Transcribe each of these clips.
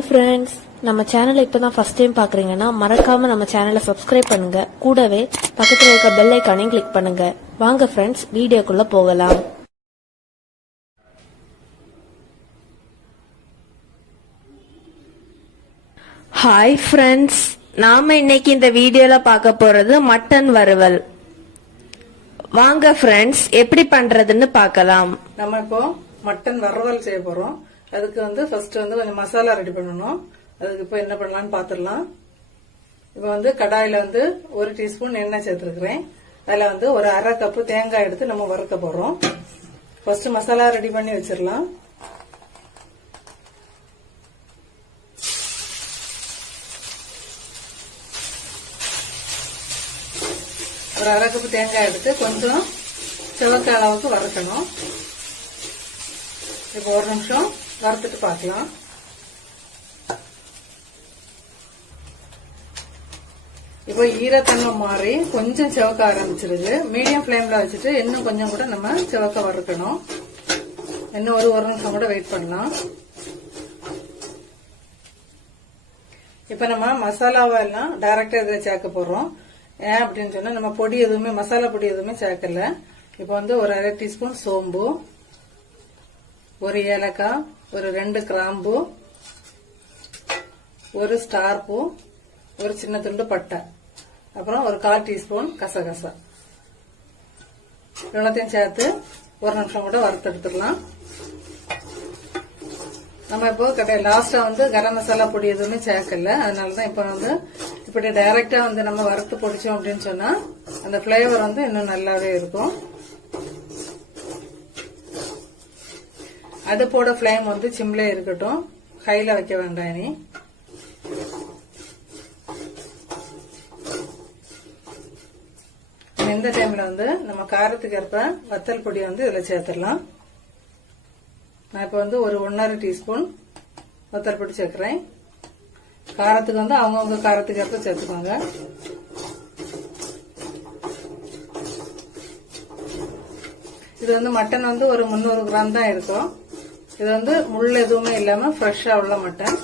Hi friends, நம்ம சேனலை இப்பதான் ஃபர்ஸ்ட் டைம் பாக்குறீங்கன்னா மறக்காம நம்ம சேனலை சப்ஸ்கிரைப் பண்ணுங்க. கூடவே பக்கத்துல இருக்க பெல் ஐகானையும் கிளிக் பண்ணுங்க. வாங்க ஃப்ரெண்ட்ஸ், வீடியோக்குள்ள போகலாம். ஹாய் ஃப்ரெண்ட்ஸ், நாம இன்னைக்கு இந்த வீடியோல பார்க்க போறது மட்டன் வறுவல். வாங்க ஃப்ரெண்ட்ஸ், எப்படி பண்றதுன்னு பார்க்கலாம். நம்ம இப்போ மட்டன் வறுவல் செய்ய போறோம். அதுக்கு ஃபர்ஸ்ட் கொஞ்சம் மசாலா ரெடி பண்ணணும். அதுக்கு இப்போ என்ன பண்ணலாம்னு பாத்துடலாம். இப்போ கடாயில 1 டீஸ்பூன் எண்ணெய் சேர்த்துருக்கிறேன். அதுல ஒரு அரை கப்பு தேங்காய் எடுத்து நம்ம வறுக்க போறோம். ஃபர்ஸ்ட் மசாலா ரெடி பண்ணி வச்சிடலாம். ஒரு அரை கப்பு தேங்காய் எடுத்து கொஞ்சம் சிவக்க அளவுக்கு வறுக்கணும். இப்போ ஒரு நிமிஷம் வறுத்துட்டு பார்க்கலாம். இப்போ ஈரத்தன்மை மாறி கொஞ்சம் சிவக்க ஆரம்பிச்சிருக்கு. மீடியம் ஃபிளேம்ல வச்சுட்டு இன்னும் கொஞ்சம் கூட நம்ம சிவக்க வறுக்கணும். இன்னும் ஒரு நிமிஷம் கூட வெயிட் பண்ணலாம். இப்ப நம்ம மசாலாவெல்லாம் டைரக்டா இதில் சேர்க்க போறோம். ஏன் அப்படின்னு சொன்னா நம்ம பொடி எதுவுமே மசாலா பொடி எதுவுமே சேர்க்கல. இப்போ ஒரு அரை டீஸ்பூன் சோம்பு, ஒரு ஏலக்காய், ஒரு 2 கிராம்பு, ஒரு ஸ்டார் பூ, ஒரு சின்ன துண்டு பட்டை, அப்புறம் ஒரு 1/4 டீஸ்பூன் கசகசா, எல்லாத்தையும் சேர்த்து ஒரு நிமிஷம் கூட வறுத்து எடுத்துக்கலாம். நம்ம இப்போ லாஸ்டா கரம் மசாலா பொடி எதுவுமே சேர்க்கல. அதனாலதான் இப்ப இப்படி டைரக்டா நம்ம வறுத்து பொடிச்சோம் அப்படின்னு சொன்னா அந்த பிளேவர் இன்னும் நல்லாவே இருக்கும். அடுப்போட ஃபிளேம் சிம்லே இருக்கட்டும், ஹைல வைக்க வேண்டாம். இனி இந்த டைம்ல நம்ம காரத்துக்கு ஏற்ப வத்தல் பொடி இதுல சேர்த்துடலாம். நான் இப்ப ஒரு 1.5 டீஸ்பூன் வத்தல் பொடி சேர்க்கிறேன். காரத்துக்கு அவங்கவுங்க காரத்துக்கு ஏற்ப சேர்த்துக்கோங்க. இது மட்டன் ஒரு 300 கிராம் தான் இருக்கும். இது முள் எதுவுமே இல்லாம ஃப்ரெஷ்ஷா உள்ள மட்டன்.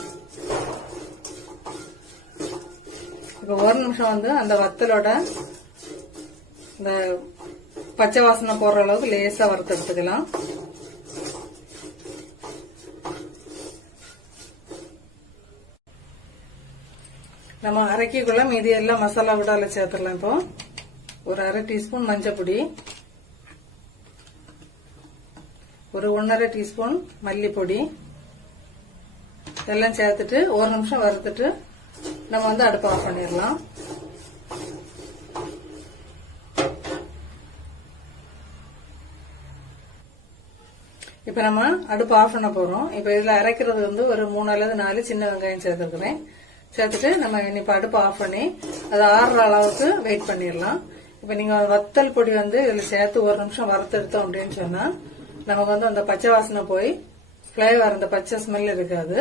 இப்ப ஒரு நிமிஷம் அந்த வத்தலோட இந்த பச்சை வாசனை போடுற அளவுக்கு லேசா வறுத்து எடுத்துக்கலாம். நம்ம அரைக்குள்ள மீதி எல்லாம் மசாலா கூட அதில் சேர்த்துடலாம். இப்போ ஒரு அரை டீஸ்பூன் மஞ்சள் பொடி, ஒரு 1.5 டீஸ்பூன் மல்லிப்பொடி இதெல்லாம் சேர்த்துட்டு ஒரு நிமிஷம் வறுத்துட்டு நம்ம அடுப்பை ஆஃப் பண்ணிடலாம். இப்ப நம்ம அடுப்பு ஆஃப் பண்ண போறோம். இப்ப இதுல அரைக்கிறது ஒரு 3 அல்லது 4 சின்ன வெங்காயம் சேர்த்துக்கிறேன். சேர்த்துட்டு நம்ம இப்ப அடுப்பு ஆஃப் பண்ணி அது ஆறுற அளவுக்கு வெயிட் பண்ணிடலாம். இப்ப நீங்க வத்தல் பொடி இதுல சேர்த்து ஒரு நிமிஷம் வறுத்தெடுத்தோம் அப்படின்னு சொன்னா நமக்கு அந்த பச்சை வாசனை போய் பிளேவர் அந்த பச்சை ஸ்மெல் இருக்காது.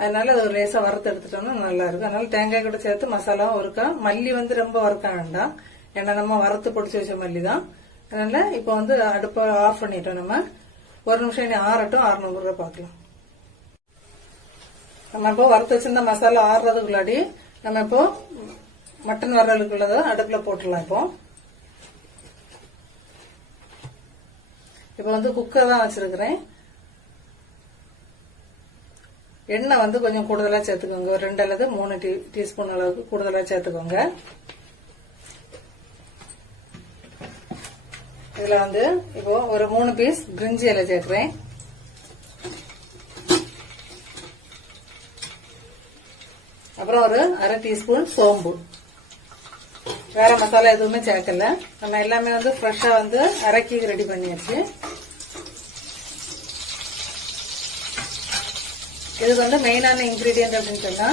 அதனால அது ஒரு லேசா வறுத்து எடுத்துட்டோம்னா நல்லா இருக்கும். அதனால தேங்காய் கூட சேர்த்து மசாலாவும் இருக்கா. மல்லி ரொம்ப வறுக்க வேண்டாம், ஏன்னா நம்ம வறுத்து பொடிச்சு வச்ச மல்லி தான். அதனால இப்ப அடுப்பை ஆஃப் பண்ணிட்டோம். நம்ம ஒரு நிமிஷம் இனி ஆறட்டும், ஆறணுங்கிறத பாக்கலாம். நம்ம இப்போ வறுத்து வச்சிருந்த மசாலா ஆறுறதுக்குள்ளாடி நம்ம இப்போ மட்டன் வறுவலுக்குள்ளத அடுப்புல போட்டுடலாம். இப்போ குக்கர் தான் வச்சிருக்கிறேன். எண்ணெய் கொஞ்சம் கூடுதலா சேர்த்துக்கோங்க. ஒரு 2 அல்லது 3 டீஸ்பூன் அளவுக்கு கூடுதலா சேர்த்துக்கோங்க. இதுல இப்போ ஒரு 3 பீஸ் பிரிஞ்சி இலை சேர்க்கிறேன். அப்புறம் ஒரு அரை டீஸ்பூன் சோம்பு. வேற மசாலா எதுவுமே சேர்க்கல. நம்ம எல்லாமே ஃப்ரெஷ்ஷா அரைக்கி ரெடி பண்ணியாச்சு. இது மெயினான இன்கிரீடியன்ட் அப்படின்னு சொன்னா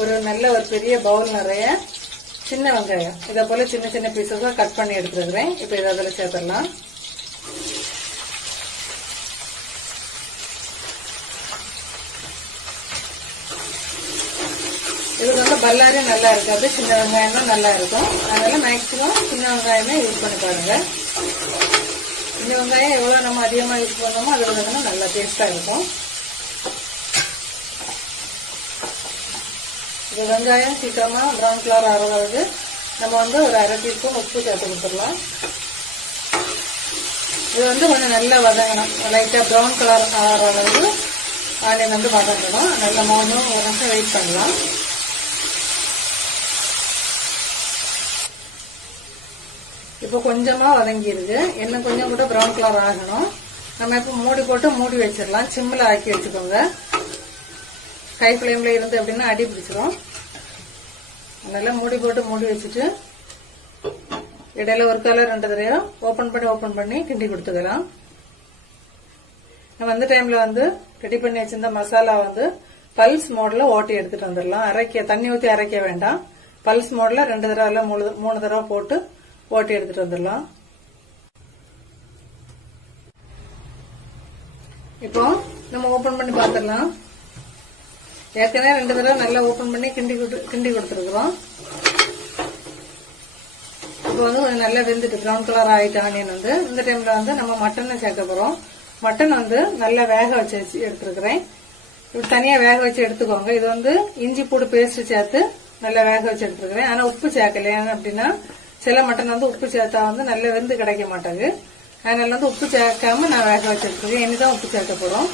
ஒரு நல்ல ஒரு பெரிய பவுல் நிறைய சின்ன வெங்காயம் இதை போல சின்ன சின்ன பீசஸா கட் பண்ணி எடுத்துருக்கிறேன். இப்ப இதை அதில் சேர்த்துடலாம். இது பல்லாரி நல்லா இருக்காது, சின்ன வெங்காயம் தான் நல்லா இருக்கும். அதனால மேக்சிமம் சின்ன வெங்காயமே யூஸ் பண்ணி பாருங்க. சின்ன வெங்காயம் எவ்வளவு நம்ம அதிகமா யூஸ் பண்ணோமோ அது நல்லா டேஸ்டா இருக்கும். இது வெங்காயம் சீக்கிரமா ப்ரௌன் கலர் ஆகிறதுக்கு நம்ம வந்து ஒரு 1/2 டீஸ்பூன் உப்பு சேர்த்து கொடுத்துடலாம். இது வந்து கொஞ்சம் நல்லா வதங்கணும். லைட்டா ப்ரௌன் கலர் ஆகிற அளவுக்கு ஆனியன் வந்து வதங்கணும். நல்லா 3 நிமிஷம் வெயிட் பண்ணலாம். இப்போ கொஞ்சமா வதங்கி இருக்கு. இன்னும் கொஞ்சம் கூட ப்ரௌன் கலர் ஆகணும். நம்ம இப்போ மூடி போட்டு மூடி வச்சிடலாம். சிம்ல ஆக்கி வச்சுக்கோங்க. ஹை ஃப்ளேம்ல இருந்து அப்படின்னா அடி பிடிச்சிரும். நல்லா மூடி போட்டு மூடி வச்சுட்டு இடையில ஒரு கலர் 2 தடவை ஓபன் பண்ணி கிண்டி கொடுத்துக்கலாம். நம்ம அந்த டைம்ல வந்து ரெடி பண்ணி வச்சிருந்த மசாலா வந்து பல்ஸ் மோட்ல ஓட்டி எடுத்துட்டு வந்துடலாம். தண்ணி ஊத்தி அரைக்க வேண்டாம். பல்ஸ் மோட்ல 2 தடவை இல்ல 3 தடவை போட்டு ஓட்டி எடுத்துட்டு வந்துடலாம். இப்போ நம்ம ஓபன் பண்ணி பார்த்துடலாம். ஏற்கனவே 2 தடவை நல்லா ஓபன் பண்ணி கிண்டி கொடுத்துருக்கோம். இப்போ வந்து கொஞ்சம் நல்லா வெந்துட்டு ப்ரௌன் கலர் ஆயிட்டு ஆனியன் வந்து இந்த டைம்ல வந்து நம்ம மட்டனை சேர்க்க போறோம். மட்டன் வந்து நல்லா வேக வச்சு எடுத்துருக்கிறேன். இப்படி தனியா வேக வச்சு எடுத்துக்கோங்க. இது வந்து இஞ்சி பூண்டு பேஸ்ட் சேர்த்து நல்லா வேக வச்சு எடுத்துருக்கிறேன். ஆனா உப்பு சேர்க்கல. ஏன்னா அப்படின்னா சில மட்டன் வந்து உப்பு சேர்த்தா வந்து நல்லா வெந்து கிடைக்க மாட்டாங்க. அதனால வந்து உப்பு சேர்க்காம நான் வேக வச்சு எடுத்துருக்கேன். இனிதான் உப்பு சேர்க்க போறோம்.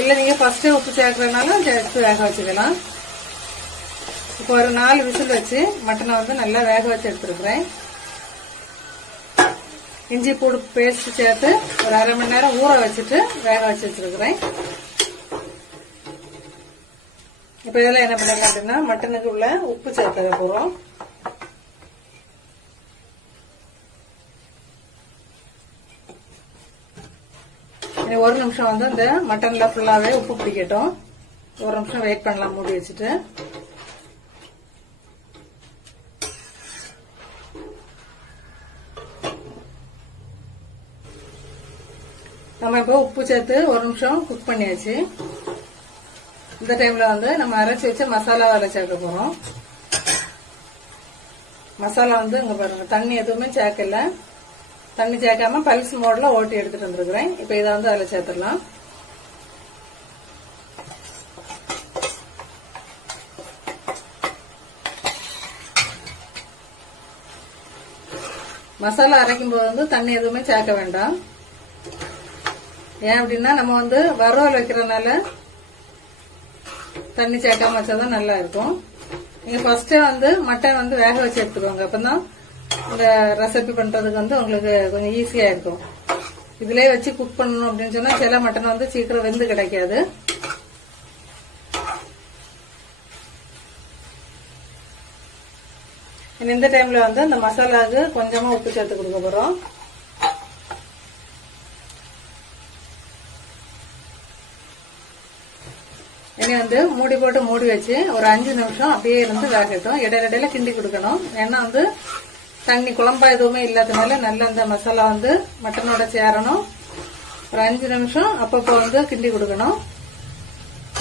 இல்ல நீங்க ஃபர்ஸ்டே உப்பு சேர்க்கறதுனால எடுத்து வேக வச்சுக்கலாம். இப்போ ஒரு 4 விசில் வச்சு மட்டனை வந்து நல்லா வேக வச்சு எடுத்துருக்கிறேன். இஞ்சி பூண்டு பேஸ்ட் சேர்த்து ஒரு 1/2 மணி நேரம் ஊற வச்சுட்டு வேக வச்சு வச்சிருக்கிறேன். இப்ப இதெல்லாம் என்ன பண்ணலாம் அப்படின்னா மட்டனுக்கு உள்ள உப்பு சேர்க்க போறோம். ஒரு நிமிஷம் வந்து இந்த மட்டன்ல ஃபுல்லாவே உப்பு பிடிக்கட்டும். ஒரு நிமிஷம் வெயிட் பண்ணலாம் மூடி வச்சுட்டு. நம்ம இப்போ உப்பு சேர்த்து ஒரு நிமிஷம் குக் பண்ணியாச்சு. இந்த டைம்ல வந்து நம்ம அரைச்சி வச்ச மசாலாவை சேர்க்க போறோம். மசாலா வந்து இங்க பாருங்க தண்ணி எதுவுமே சேர்க்கல. தண்ணி சேர்க்காம பல்ஸ் மோட்ல ஓட்டி எடுத்துட்டு வந்துருக்கிறேன். இப்ப இதை வந்து அதுல சேர்த்துடலாம். மசாலா அரைக்கும் போது வந்து தண்ணி எதுவுமே சேர்க்க வேண்டாம். ஏன் அப்படின்னா நம்ம வந்து வறுவல் வைக்கிறதுனால தண்ணி சேர்க்காம வச்சாதான் நல்லா இருக்கும். நீங்க ஃபர்ஸ்டே வந்து மட்டன் வந்து வேக வச்சு எடுத்துக்கோங்க. அப்பதான் இந்த ரெசிபி பண்றதுக்கு வந்து உங்களுக்கு கொஞ்சம் ஈஸியா இருக்கும். இதுலயே வச்சு குக் பண்ணணும் அப்படின்னு சொன்னா சில மட்டன் வந்து சீக்கிரம் வெந்து கிடைக்காது. இந்த டைம்ல வந்து இந்த மசாலாவுக்கு கொஞ்சமா உப்பு சேர்த்து கொடுக்க போறோம். இனி வந்து மூடி போட்டு மூடி வச்சு ஒரு 5 நிமிஷம் அப்படியே இருந்து வேகட்டும். இடையில கிண்டி கொடுக்கணும். ஏன்னா வந்து தண்ணி குழம்பா எதுவுமே இல்லாதனால நல்ல அந்த மசாலா வந்து மட்டனோட சேரணும். ஒரு 5 நிமிஷம் அப்பப்போ வந்து கிண்டி கொடுக்கணும்.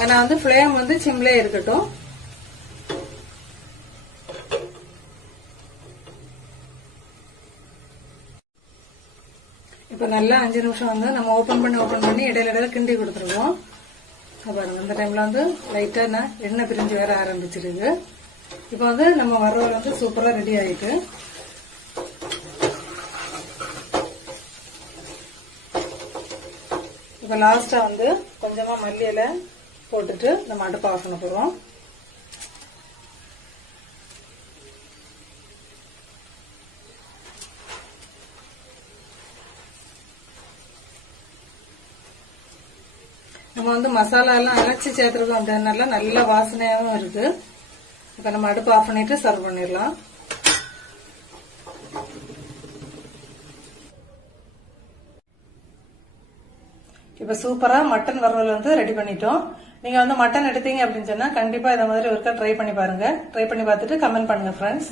ஆனா வந்து ஃப்ளேம் வந்து சிம்லே இருக்கட்டும். இப்ப நல்லா 5 நிமிஷம் வந்து நம்ம ஓபன் பண்ணி இடையில கிண்டி கொடுத்துருவோம். பாருங்க இந்த டைம்ல வந்து லைட்டா எண்ணெய் பிரிஞ்சு வர ஆரம்பிச்சிருக்கு. இப்ப வந்து நம்ம வறுவல் வந்து சூப்பரா ரெடி ஆயிட்டு. இப்ப லாஸ்டா வந்து கொஞ்சமா மல்லி இலை போட்டுட்டு நம்ம அடுப்பு ஆஃப் பண்ண போறோம். நம்ம வந்து மசாலா எல்லாம் அரைச்சி சேர்த்துருக்கோம் அப்படின்னால நல்ல வாசனையாவும் இருக்கு. இப்ப நம்ம அடுப்பு ஆஃப் பண்ணிட்டு சர்வ் பண்ணிடலாம். இப்ப சூப்பரா மட்டன் வறுவல் வந்து ரெடி பண்ணிட்டோம். நீங்க வந்து மட்டன் எடுத்தீங்க அப்படின்னு சொன்னா கண்டிப்பா இத மாதிரி ஒருக்கா ட்ரை பண்ணி பாருங்க. ட்ரை பண்ணி பார்த்துட்டு கமெண்ட் பண்ணுங்க ஃப்ரெண்ட்ஸ்.